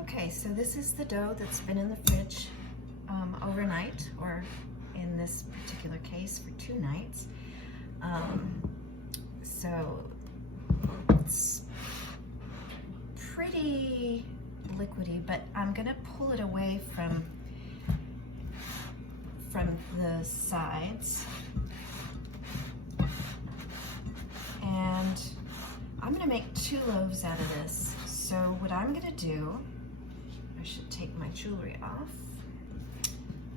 Okay, so this is the dough that's been in the fridge overnight, or in this particular case for 2 nights. So it's pretty liquidy, but I'm gonna pull it away from the sides, and I'm gonna make 2 loaves out of this. So what I'm gonna do, I should take my jewelry off.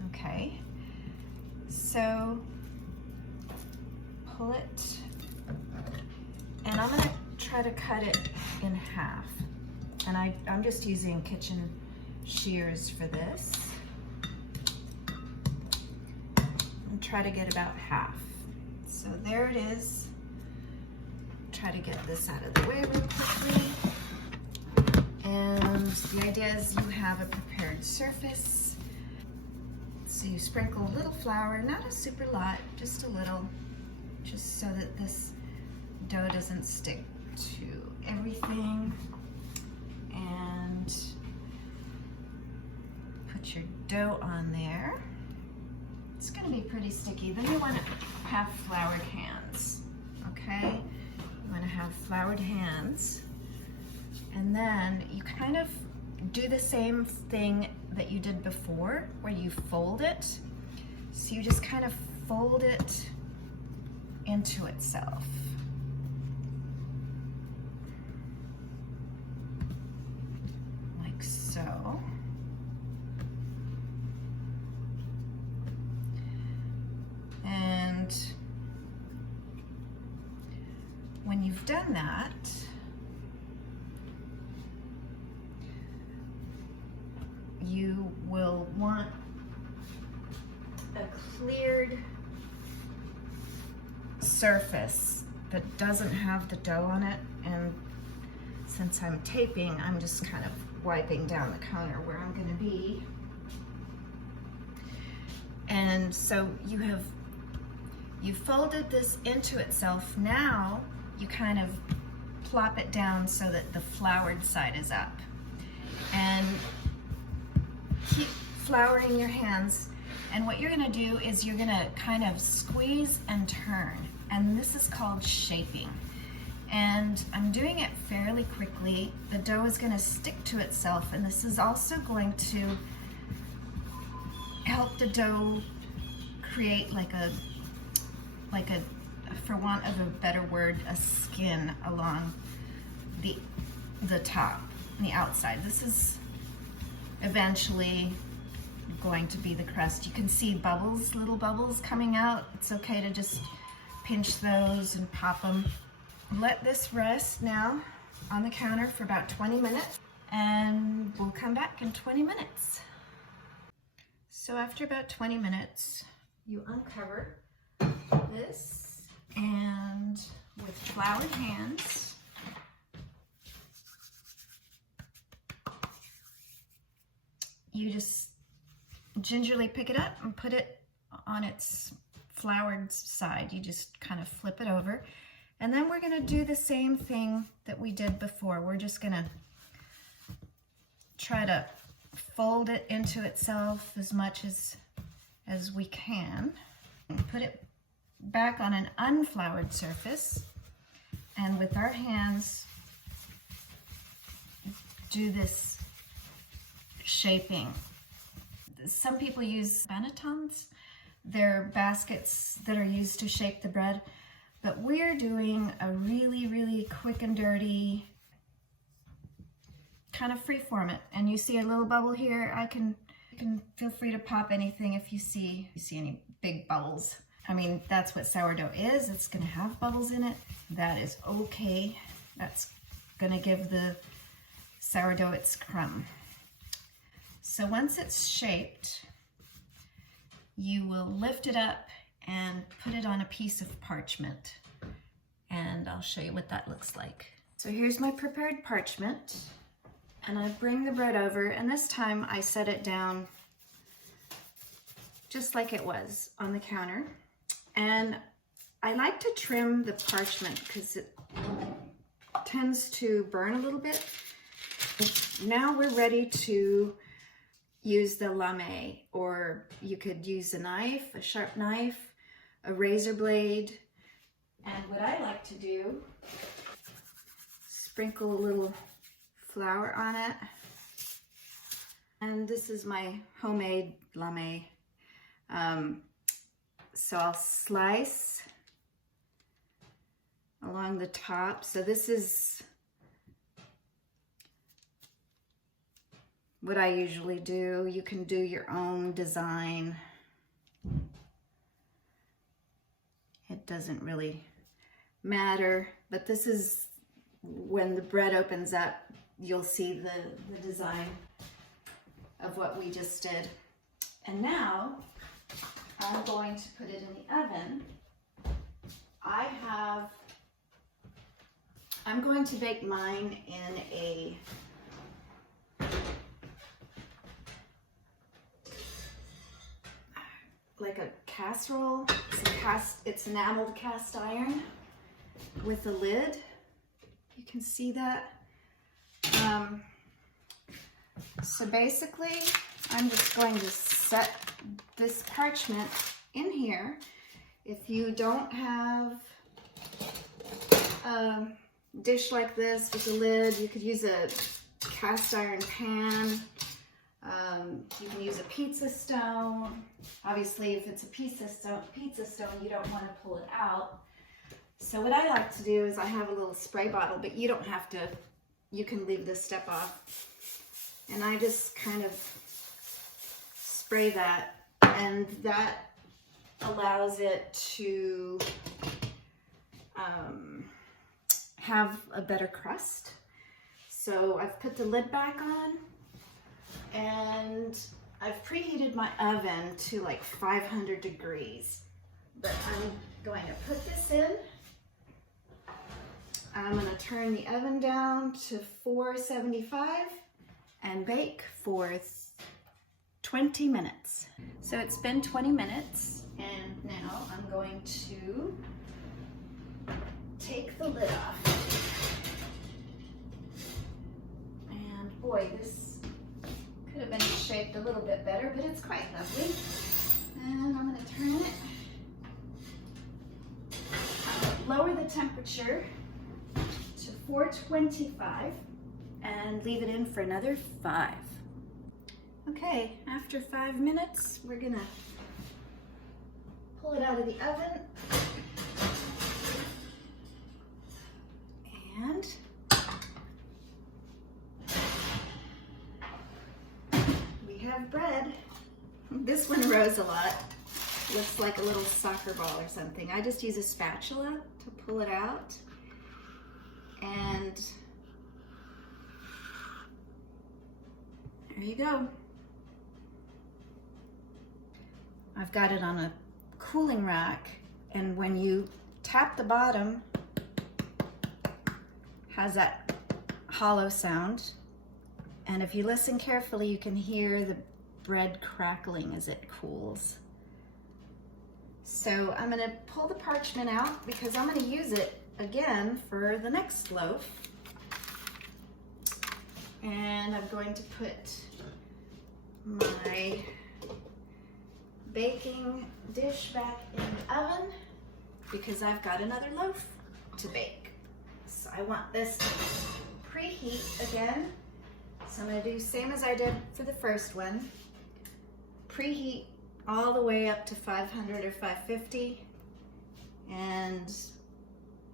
Okay, so pull it, and I'm gonna try to cut it in half. And I'm just using kitchen shears for this. And try to get about half. So there it is. Try to get this out of the way real quickly. And the idea is you have a prepared surface. So you sprinkle a little flour, not a super lot, just a little, just so that this dough doesn't stick to everything. And put your dough on there. It's gonna be pretty sticky. Then you wanna have floured hands, okay? You wanna have floured hands. And then you kind of do the same thing that you did before, where you fold it. So you just kind of fold it into itself. Like so. And when you've done that, you will want a cleared surface that doesn't have the dough on it. And since I'm taping, I'm just kind of wiping down the counter where I'm going to be. And so you folded this into itself. Now you kind of plop it down so that the floured side is up. And keep flouring your hands, and what you're going to do is you're going to kind of squeeze and turn, and this is called shaping. And I'm doing it fairly quickly. The dough is going to stick to itself, and this is also going to help the dough create like a, for want of a better word, a skin along the top, the outside. This is eventually going to be the crust. You can see bubbles, little bubbles coming out. It's okay to just pinch those and pop them. Let this rest now on the counter for about 20 minutes, and we'll come back in 20 minutes. So after about 20 minutes, you uncover this, and with floured hands, you just gingerly pick it up and put it on its floured side. You just kind of flip it over. And then we're gonna do the same thing that we did before. We're just gonna try to fold it into itself as much as we can. And put it back on an unfloured surface. And with our hands, do this shaping. Some people use bannetons. They're baskets that are used to shape the bread, but we're doing a really, really quick and dirty kind of freeform it. And you see a little bubble here. You can feel free to pop anything if you see any big bubbles. I mean, that's what sourdough is. It's gonna have bubbles in it. That is okay. That's gonna give the sourdough its crumb. So once it's shaped, you will lift it up and put it on a piece of parchment. And I'll show you what that looks like. So here's my prepared parchment, and I bring the bread over, and this time I set it down just like it was on the counter. And I like to trim the parchment because it tends to burn a little bit. now we're ready to use the lame, or you could use a knife, a sharp knife, a razor blade. And what I like to do, sprinkle a little flour on it. And this is my homemade lame. So I'll slice along the top. So this is what I usually do. You can do your own design. It doesn't really matter, but this is when the bread opens up, you'll see the design of what we just did. And now I'm going to put it in the oven. I'm going to bake mine in a like a casserole. It's enameled cast iron with a lid. You can see that. So basically, I'm just going to set this parchment in here. If you don't have a dish like this with a lid, you could use a cast iron pan. You can use a pizza stone. Obviously, if it's a pizza stone, you don't want to pull it out. So what I like to do is I have a little spray bottle, but you don't have to. You can leave this step off. And I just kind of spray that, and that allows it to have a better crust. So I've put the lid back on, and I've preheated my oven to like 500 degrees. But I'm going to put this in. I'm going to turn the oven down to 475 and bake for 20 minutes. So it's been 20 minutes, and now I'm going to take the lid off. And boy, this could have been shaped a little bit better, but it's quite lovely. And I'm going to turn it. Lower the temperature to 425 and leave it in for another 5. Okay, after 5 minutes, we're gonna pull it out of the oven. And we have bread. This one rose a lot. Looks like a little soccer ball or something. I just use a spatula to pull it out. And there you go. I've got it on a cooling rack, and when you tap the bottom, has that hollow sound. And if you listen carefully, you can hear the bread crackling as it cools. So I'm gonna pull the parchment out because I'm gonna use it again for the next loaf. And I'm going to put my baking dish back in the oven because I've got another loaf to bake. So I want this to preheat again. So I'm going to do the same as I did for the first one. Preheat all the way up to 500 or 550 and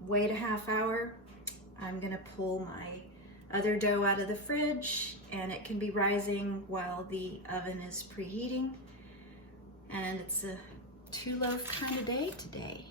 wait a half hour. I'm going to pull my other dough out of the fridge, and it can be rising while the oven is preheating. And it's a 2-loaf kind of day today.